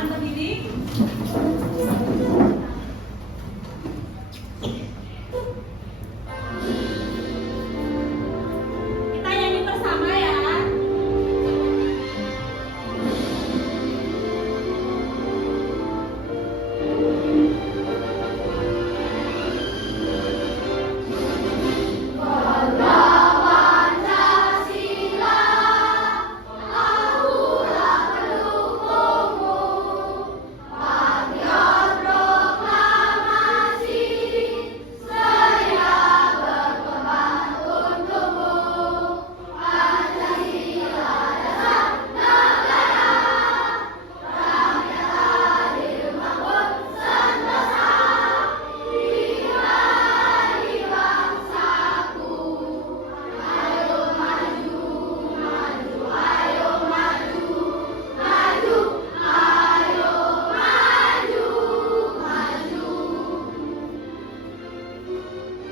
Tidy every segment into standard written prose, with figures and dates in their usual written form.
akan mendidik. Kita nyanyi bersama ya.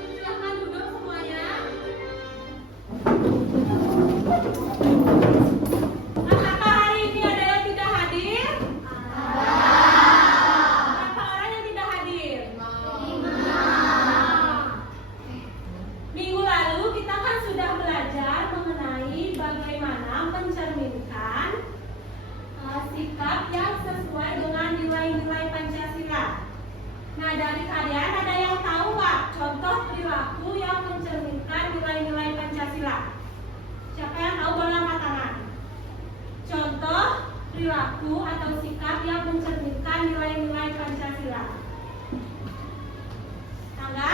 Silahkan duduk semuanya. Apakah hari ini ada yang tidak hadir? Berapa orang yang tidak hadir? 5. Minggu lalu kita kan sudah belajar mengenai bagaimana mencerminkan sikap yang sesuai dengan nilai-nilai Pancasila. Nah, dari kalian ada yang tahu nggak contoh perilaku yang mencerminkan nilai-nilai Pancasila? Siapa yang tahu boleh angkat tangan? Contoh perilaku atau sikap yang mencerminkan nilai-nilai Pancasila. Tangga?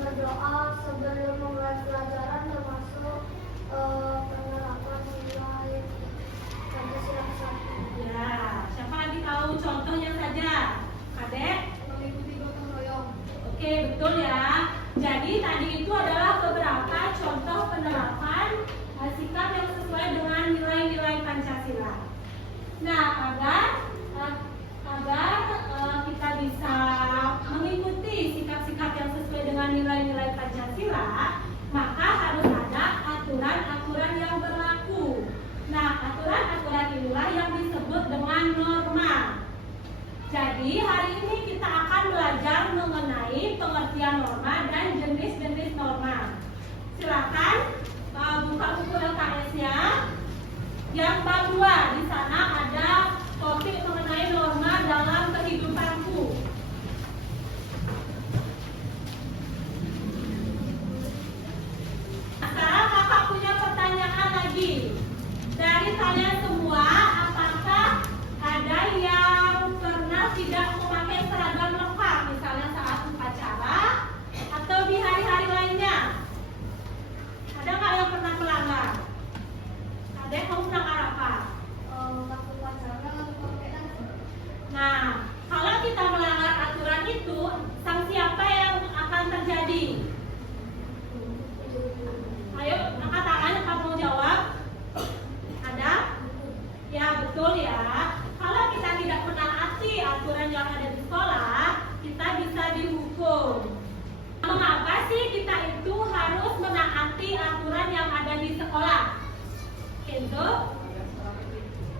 Berdoa sebelum memulai pelajaran termasuk penerapan nilai Pancasila ke-1. Ya, siapa lagi tahu contohnya saja? Kadek? Mengikuti gotong royong. Oke, betul ya. Jadi tadi itu adalah beberapa contoh penerapan sikap yang sesuai dengan nilai-nilai Pancasila. Nah, agar kita bisa mengikuti sikap-sikap yang sesuai dengan nilai-nilai Pancasila, maka harus ada aturan-aturan yang berlaku. Nah, aturan-aturan inilah yang disebut dengan norma. Jadi hari ini kita akan belajar mengenai pengertian norma dan jenis-jenis norma. Silakan buka buku LKS-nya. Yang bab 2 di sana ada topik mengenai norma dalam kehidupanku. Sekarang kakak punya pertanyaan lagi. Dari kalian semua, apakah ada yang pernah tidak memakai seragam lengkap, misalnya saat upacara atau di hari-hari lainnya? Ada nggak yang pernah melanggar? Ada yang kamu melanggar apa? Waktu upacara pakai dasi. Nah, kalau kita melanggar aturan itu, sanksi apa yang akan terjadi? Ayo, angkat tangan kamu mau jawab. Ada? Ya, betul ya. Kalau kita tidak menaati aturan yang ada di sekolah, kita bisa dihukum. Mengapa sih kita itu harus menaati aturan yang ada di sekolah? Kenzo?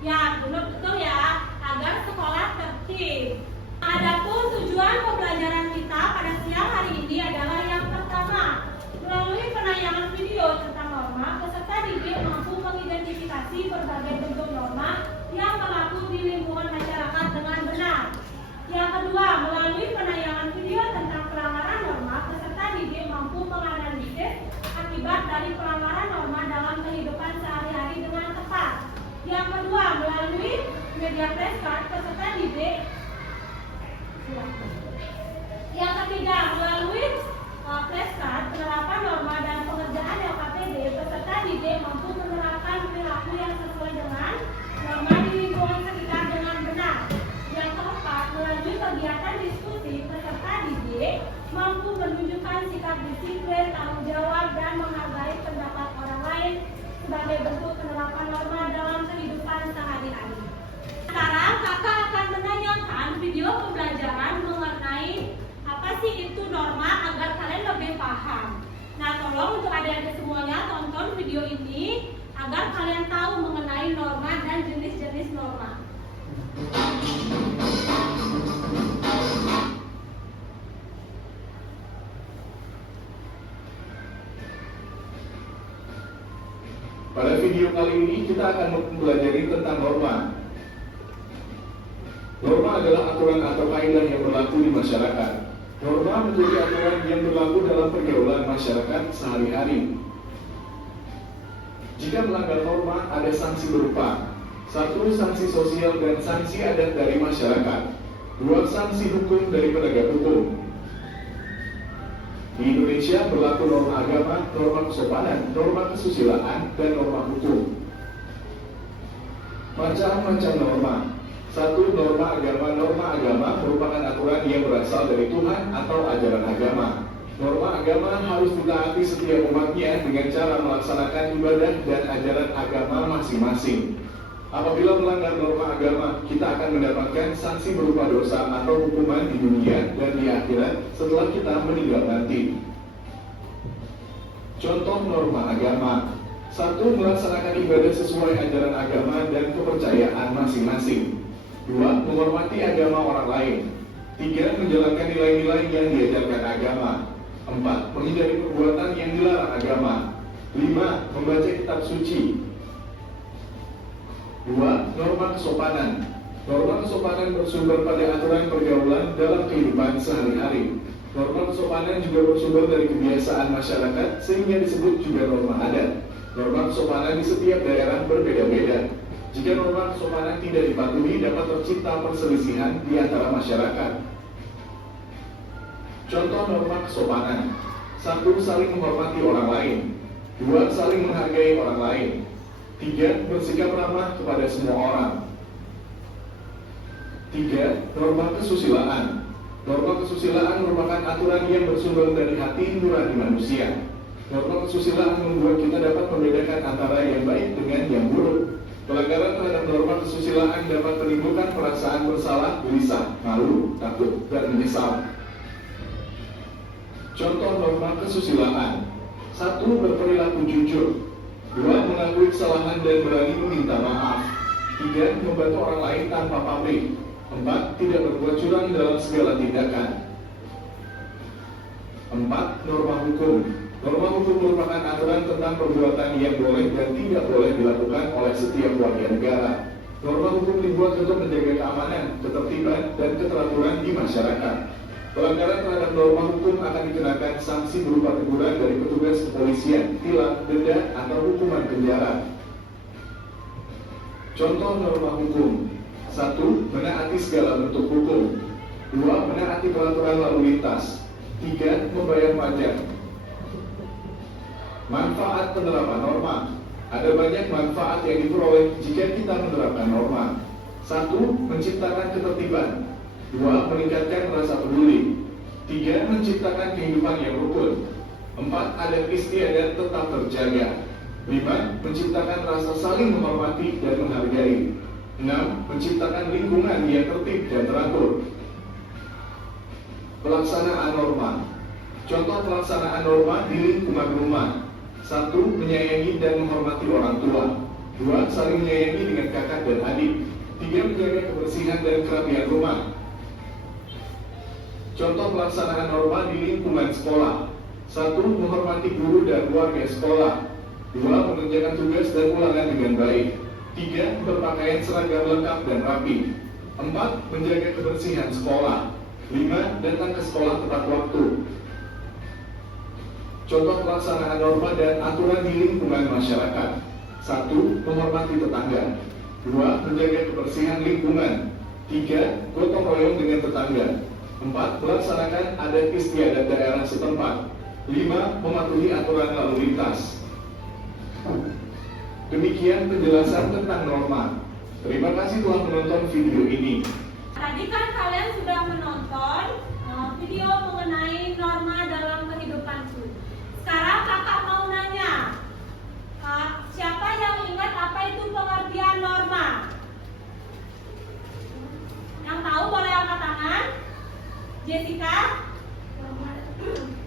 Ya, betul ya, agar sekolah tertib. Adapun tujuan pembelajaran kita pada siang hari ini adalah yang pertama, melalui penayangan video tentang norma, peserta didik mampu mengidentifikasi berbagai bentuk norma yang berlaku di lingkungan masyarakat dengan benar. Yang kedua, melalui penayangan video tentang pelanggaran norma, peserta didik mampu menganalisis akibat dari pelanggaran norma dalam kehidupan sehari-hari dengan tepat. Yang kedua, melalui media flashcard, peserta didik. Yang ketiga, melalui flashcard, penerapan norma dan pengerjaan LKPD, peserta didik mampu menerapkan perilaku yang sesuai dengan norma di lingkungan sekitar dengan benar. Yang keempat, melalui kegiatan diskusi, peserta didik mampu menunjukkan sikap disiplin, tanggung jawab, dan menghargai pendapat orang lain sebagai bentuk penerapan norma dalam kehidupan sehari-hari. Sekarang kakak akan menanyakan video pembelajaran mengenai apa sih itu norma agar kalian lebih paham. Nah, tolong untuk adik-adik semuanya tonton video ini agar kalian tahu mengenai norma dan jenis-jenis norma. Pada video kali ini kita akan mempelajari tentang norma. Norma adalah aturan atau kaidah yang berlaku di masyarakat. Norma menjadi aturan yang berlaku dalam pergaulan masyarakat sehari-hari. Jika melanggar norma, ada sanksi berupa: 1. Sanksi sosial dan sanksi adat dari masyarakat. 2. Sanksi hukum dari penegak hukum. Di Indonesia berlaku norma agama, norma kesopanan, norma kesusilaan, dan norma hukum. Macam-macam norma. 1. Norma agama. Norma agama merupakan aturan yang berasal dari Tuhan atau ajaran agama. Norma agama harus ditaati setiap umatnya dengan cara melaksanakan ibadah dan ajaran agama masing-masing. Apabila melanggar norma agama, kita akan mendapatkan sanksi berupa dosa atau hukuman di dunia dan di akhirat setelah kita meninggal nanti. Contoh norma agama: 1. Melaksanakan ibadah sesuai ajaran agama dan kepercayaan masing-masing. 2. Menghormati agama orang lain. 3. Menjalankan nilai-nilai yang diajarkan agama. 4. Menghindari perbuatan yang dilarang agama. 5. Membaca kitab suci. 2. Norma kesopanan. Norma kesopanan bersumber pada aturan pergaulan dalam kehidupan sehari-hari. Norma kesopanan juga bersumber dari kebiasaan masyarakat sehingga disebut juga norma adat. Norma kesopanan di setiap daerah berbeda-beda. Jika norma kesopanan tidak dipatuhi, dapat tercipta perselisihan di antara masyarakat. Contoh norma kesopanan: 1. Saling menghormati orang lain. 2. Saling menghargai orang lain. 3. Bersikap ramah kepada semua orang. 3. Norma kesusilaan. Norma kesusilaan merupakan aturan yang bersumber dari hati nurani manusia. Norma kesusilaan membuat kita dapat membedakan antara yang baik dengan yang buruk. Pelanggaran terhadap norma kesusilaan dapat menimbulkan perasaan bersalah, gelisah, malu, takut, dan menyesal. Contoh norma kesusilaan: 1. Berperilaku jujur. 2. Mengakui kesalahan dan berani meminta maaf. 3. Membantu orang lain tanpa pamrih. 4. Tidak berbuat curang dalam segala tindakan. 4. Norma hukum. Norma hukum merupakan aturan tentang perbuatan yang boleh dan tidak boleh dilakukan oleh setiap warga negara. Norma hukum dibuat untuk menjaga keamanan, ketertiban, dan keteraturan di masyarakat. Pelanggaran terhadap norma hukum akan dikenakan sanksi berupa teguran dari petugas kepolisian, tilang, denda, atau hukuman penjara. Contoh norma hukum: 1. Menaati segala bentuk hukum. 2. Menaati peraturan lalu lintas. 3. Membayar pajak. Manfaat penerapan norma. Ada banyak manfaat yang diperoleh jika kita menerapkan norma. 1. Menciptakan ketertiban. 2. Meningkatkan rasa peduli. 3. Menciptakan kehidupan yang rukun. 4. Adat istiadat tetap terjaga. 5. Menciptakan rasa saling menghormati dan menghargai. 6. Menciptakan lingkungan yang tertib dan teratur. Pelaksanaan norma. Contoh pelaksanaan norma di lingkungan rumah: 1. Menyayangi dan menghormati orang tua. 2. Saling menyayangi dengan kakak dan adik. 3. Menjaga kebersihan dan kerapian rumah. Contoh pelaksanaan norma di lingkungan sekolah: 1. Menghormati guru dan keluarga sekolah. 2. Mengerjakan tugas dan ulangan dengan baik. 3. Berpakaian seragam lengkap dan rapi. 4. Menjaga kebersihan sekolah. 5. Datang ke sekolah tepat waktu. Contoh pelaksanaan norma dan aturan di lingkungan masyarakat: 1. Menghormati tetangga. 2. Menjaga kebersihan lingkungan. 3. Gotong royong dengan tetangga. 4. Melaksanakan adat istiadat daerah setempat. 5. Mematuhi aturan lalu lintas. Demikian penjelasan tentang norma. Terima kasih telah menonton video ini. Tadi kan kalian sudah menonton video mengenai norma dalam kehidupanku. Sekarang kakak mau nanya, siapa yang ingat apa itu pengertian norma? Yang tahu boleh angkat tangan. Jessica?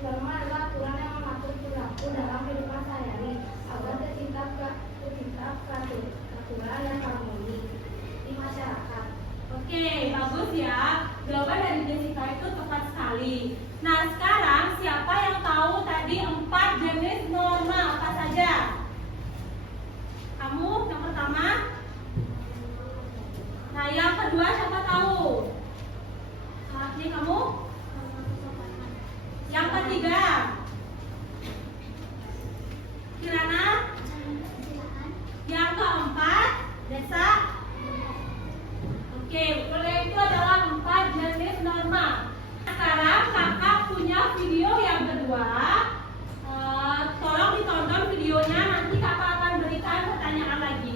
Norma adalah aturan yang mengatur perilaku dalam kehidupan sehari-hari agar tercipta peraturan yang harmoni di masyarakat. Oke, bagus ya. Jawaban dari Jessica itu tepat sekali. Nah, sekarang siapa yang tahu tadi 4 jenis norma apa saja? Kamu yang pertama? Nah, yang kedua siapa tahu? Ini kamu? Yang ketiga? Kirana? Yang keempat? Desa? Oke, betul ya, itu adalah 4 jenis norma. Sekarang kakak punya video yang kedua. Tolong ditonton videonya, nanti kakak akan berikan pertanyaan lagi.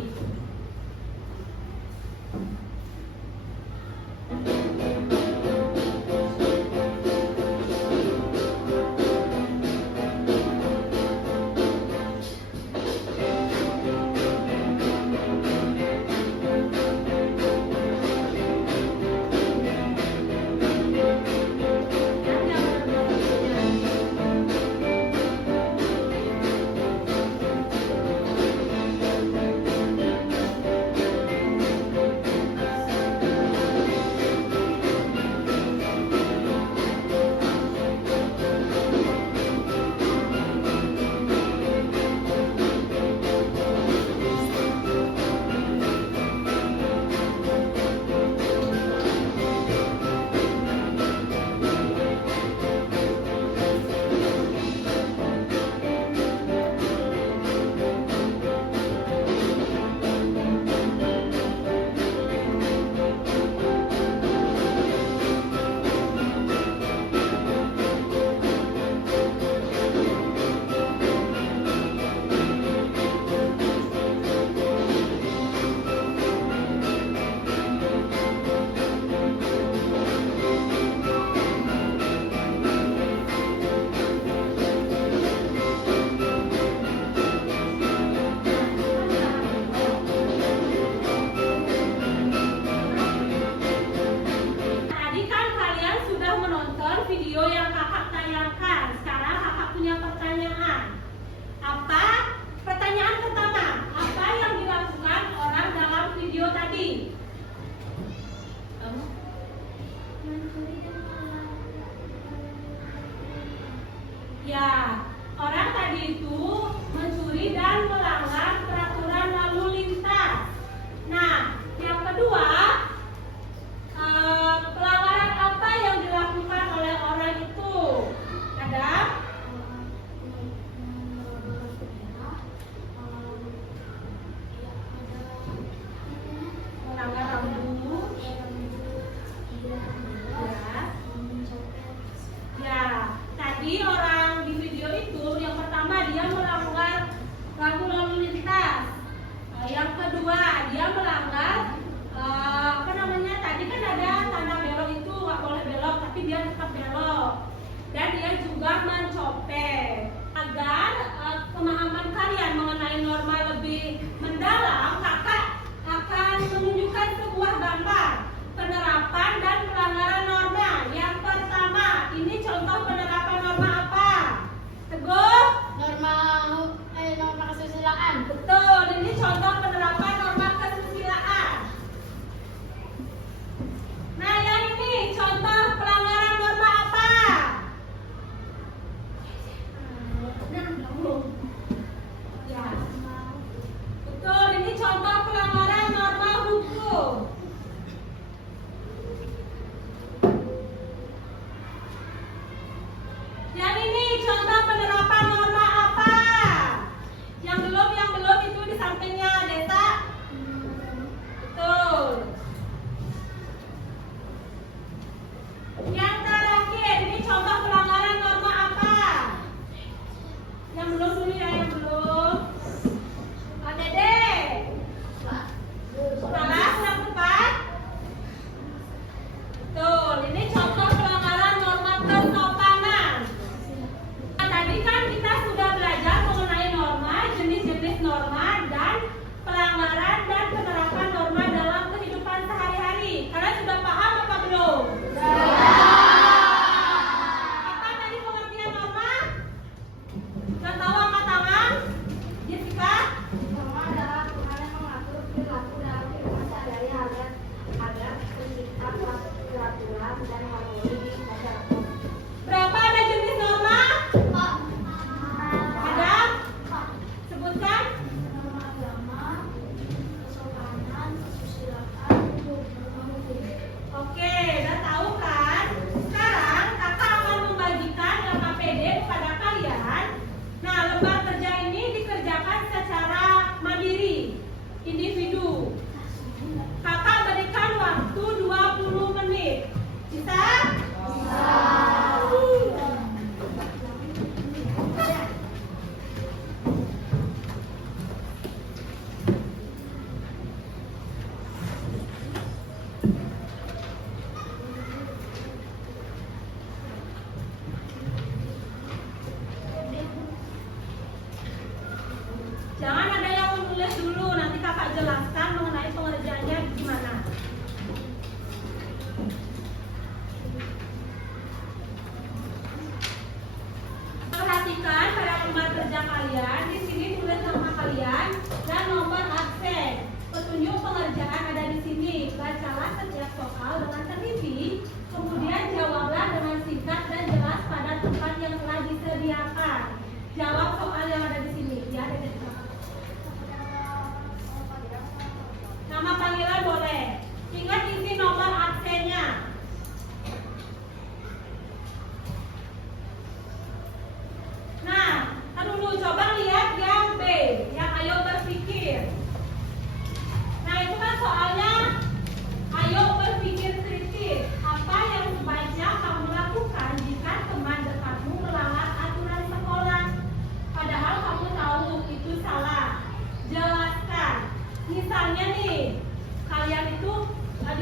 misalnya nih, kalian itu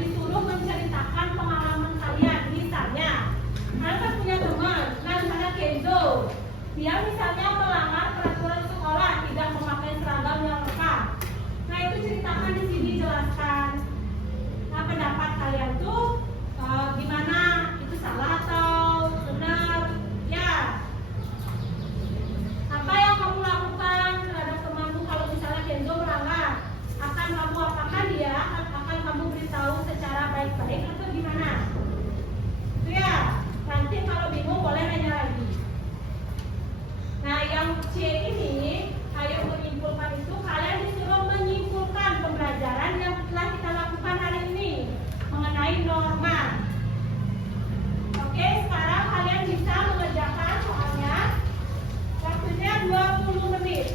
disuruh menceritakan pengalaman kalian. Misalnya, kalian kan punya teman, nah misalnya Kenzo, dia misalnya melanggar peraturan sekolah, tidak memakai seragam yang lengkap. Nah itu ceritakan di sini, jelaskan. Nah pendapat kalian tuh gimana? Itu salah atau benar? Ya. Apa yang kamu lakukan terhadap temanmu kalau misalnya Kenzo melanggar? Akan kamu apakan dia? Akan kamu beritahu secara baik-baik atau gimana? Itu ya. Nanti kalau bingung boleh nanya lagi. Nah yang C ini, ayo menyimpulkan itu, kalian disuruh menyimpulkan pembelajaran yang telah kita lakukan hari ini mengenai norma. Oke, sekarang kalian bisa mengerjakan soalnya. Waktunya 20 menit.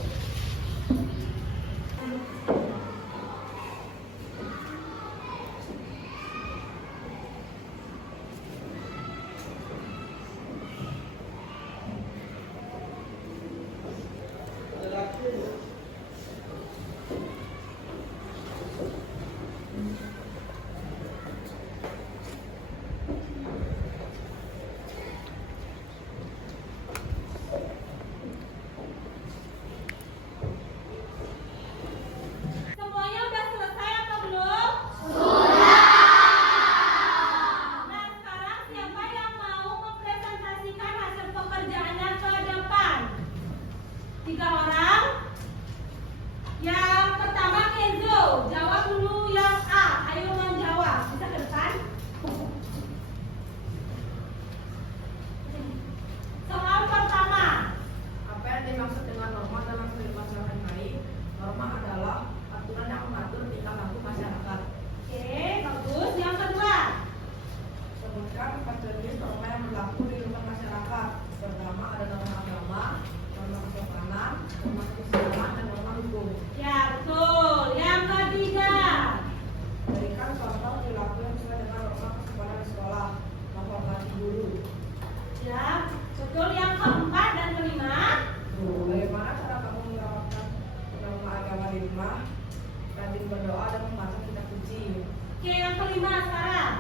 Semuanya udah selesai atau belum? Nah sekarang siapa yang mau mempresentasikan hasil pekerjaannya ke depan? 3 orang. Yang pertama Kenzo, jawab dulu yang A. Ayo menjawab. Bisa ke depan. Soal pertama. Apa yang dimaksud dengan norma dalam kehidupan sehari-hari? Norma adalah aturan yang mengatur tingkah laku masyarakat. Oke, bagus. Yang kedua. Sebutkan 4 jenis norma yang berlaku di lingkungan masyarakat. Pertama ada norma agama, norma kesopanan, norma kesusilaan, dan norma hukum. Ya betul. Yang ketiga. Berikan contoh perilaku yang sesuai dengan norma kesopanan di sekolah, menghormati guru. Ya betul. Yang keempat dan kelima. Bagaimana cara kamu menerapkan norma agama di rumah? Rajin berdoa dan membaca kitab suci. Oke, yang kelima sekarang.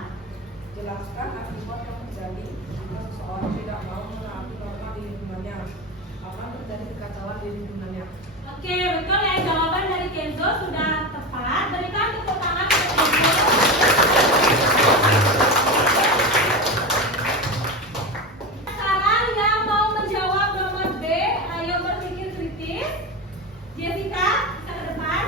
Jelaskan akibat yang terjadi jika seseorang tidak mau menaati norma di lingkungannya. Akan terjadi kekacauan di lingkungannya. Oke, betul ya, jawaban dari Kenzo sudah tepat. Berikan tepuk tangan untuk Kenzo. Sekarang yang mau menjawab nomor B, ayo berpikir kritis. Jessica, bisa ke depan.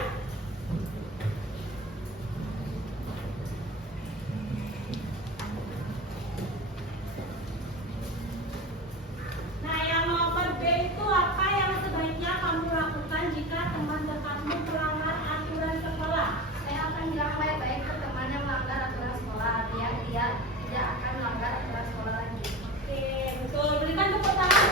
Nah, yang nomor B itu apa yang sebaiknya kamu lakukan jika teman dekatmu melanggar aturan sekolah? Saya akan bilang baik-baik ke teman yang melanggar aturan sekolah. Dia tidak akan melanggar aturan sekolah lagi. Oke, betul. Berikan tepuk tangan.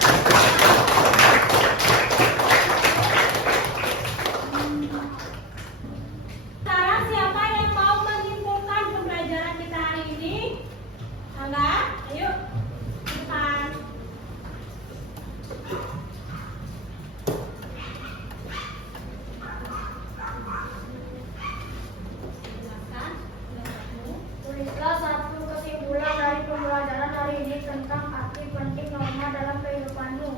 Sekarang siapa yang mau menyimpulkan pembelajaran kita hari ini? Angga, ayo ke depan. Jelaskan pendapatmu. Tulislah satu kesimpulan dari pembelajaran hari ini tentang arti penting norma dalam kehidupanmu.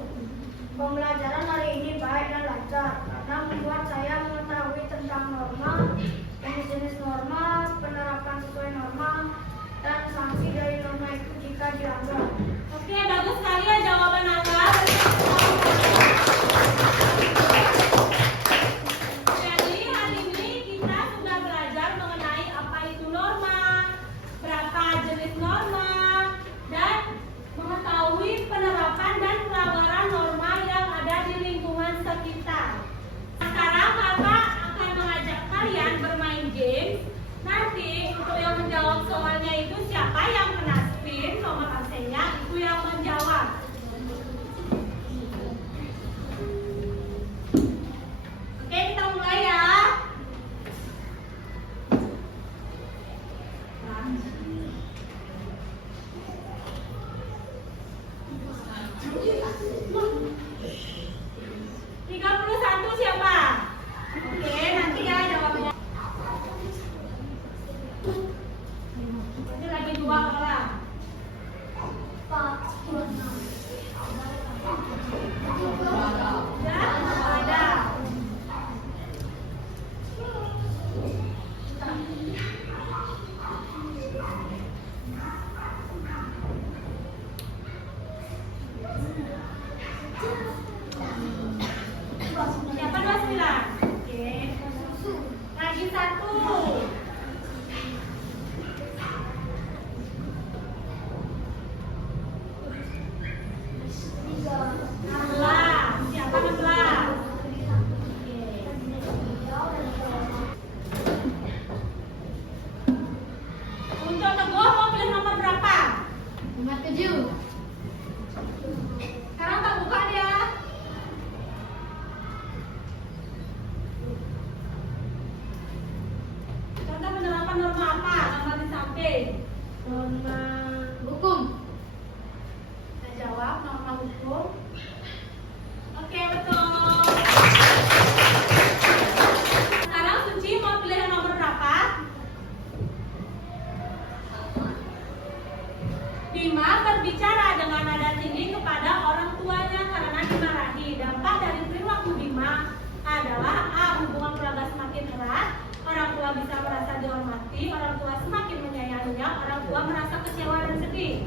Pembelajaran hari ini baik dan lancar karena membuat saya mengetahui tentang norma, jenis-jenis norma, penerapan sesuai norma, dan sanksi dari norma itu jika dilanggar. Oke, bagus sekali ya jawaban Angga. Jadi hari ini kita sudah belajar mengenai apa itu norma, berapa jenis norma, dan mengetahui penerapan dan pelanggaran norma yang ada di lingkungan sekitar. Sekarang Kakak akan mengajak kalian bermain game. Nanti untuk yang menjawab soalnya itu siapa yang kena spin nomor absennya itu yang menjawab. Oke, kita mulai ya. Tiga 31 siapa? Oke, nanti ya jawabnya. satu. Siapa 16? Untuk Teguh mau pilih nomor berapa? Nomor 7. Sekarang tak buka dia. Contoh penerapan norma apa? Gambar di samping. Norma hukum. Saya jawab norma hukum. Oke, betul. Sekarang Suci mau pilih yang nomor berapa? Bima berbicara dengan nada tinggi kepada orang tuanya karena dimarahi. Dampak dari perilaku Bima adalah A. Hubungan keluarga semakin erat. Orang tua bisa merasa dihormati. Orang tua semakin menyayanginya. Orang tua merasa kecewa dan sedih.